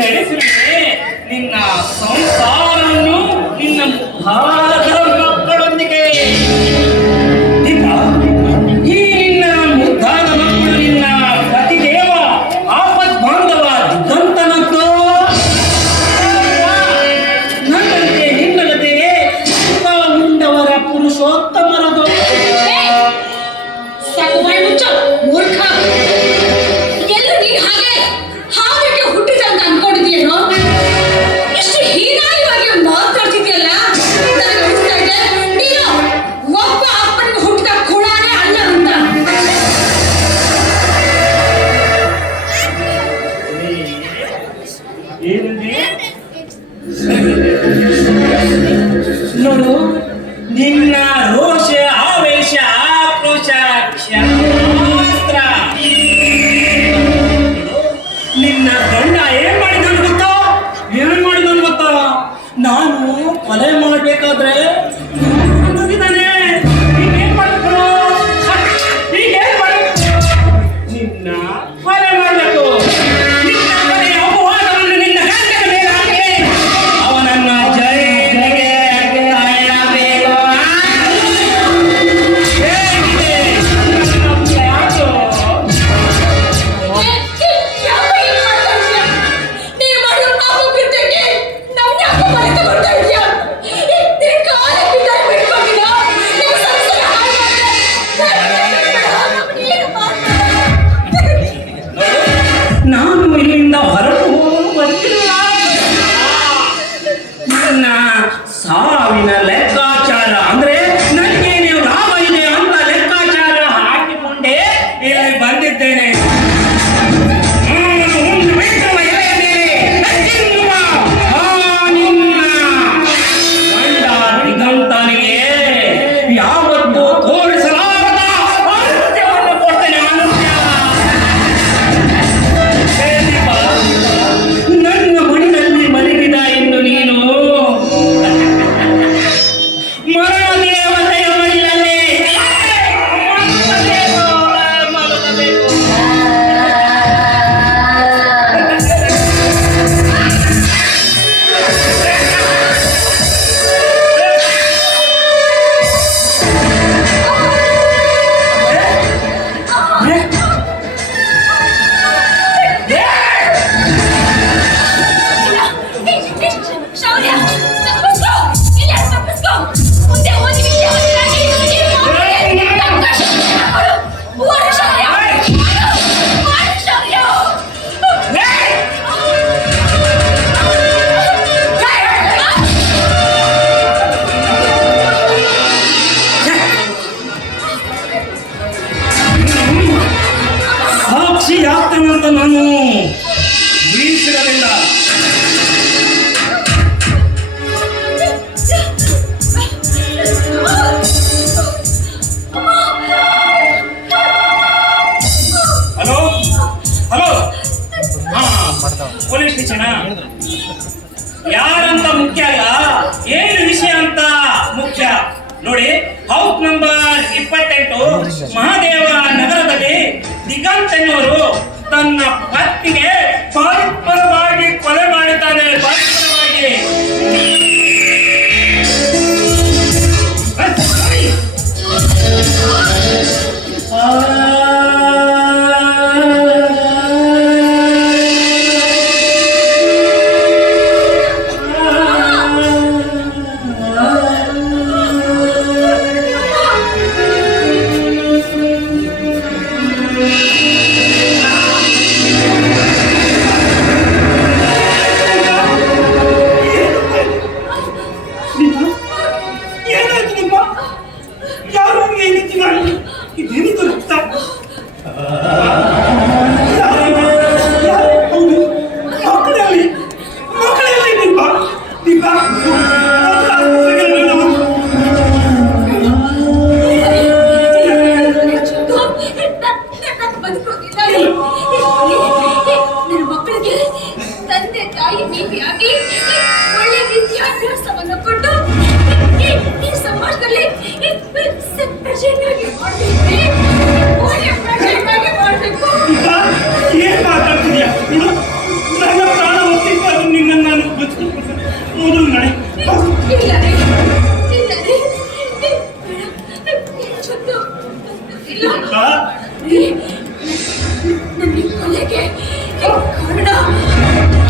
ನಡೆಸಿರುವೆ. ನಿನ್ನ ಸಂಸಾರವನ್ನು ನಿನ್ನ ಭಾರತದ ಮಕ್ಕಳೊಂದಿಗೆ. ಈ ನಿನ್ನ ಮುದ್ದಾದ ಮಕ್ಕಳು ನಿನ್ನ ಪತಿದೇವ ಆಪತ್ ಬಾಂಧವ ದುರ್ಗಂತನದ್ದು ನನ್ನಂತೆ ನಿನ್ನಂತೆಯೇ ಸುತ್ತ ಉಂಡವರ ಪುರುಷೋತ್ತಮ ನಿನ್ನ ರೋಷ, ಆವೇಶ, ಆಕ್ರೋಶ ಕ್ಷಮಾಸ್ತ್ರ ನಿನ್ನ ಗಂಡ ಏನ್ ಮಾಡಿದನು ಗೊತ್ತೋ? ಏನ್ ಮಾಡಿದನು ಗೊತ್ತೋ? ನಾನು ಕೊಲೆ ನಾನು ಇಲ್ಲಿಂದ ಹೊರಟು ಬಂದಿಲ್ಲ ನನ್ನ ಯಾರಂತ ಮುಖ್ಯ ಅಲ್ಲ? ಏನು ವಿಷಯ ಅಂತ ಮುಖ್ಯ? ನೋಡಿ ಹೌಸ್ ನಂಬರ್ ಇಪ್ಪತ್ತೆಂಟು, ಮಹಾದೇವ ನಗರದಲ್ಲಿ ದಿಗಂತ್ ಎನ್ನುವರು ತನ್ನ ಪತ್ನಿಗೆ ಪರಸ್ಪರವಾಗಿ ಕೊಲೆ ಮಾಡಿದ್ದಾನೆ. नन्ही को लेके एक घोड़ा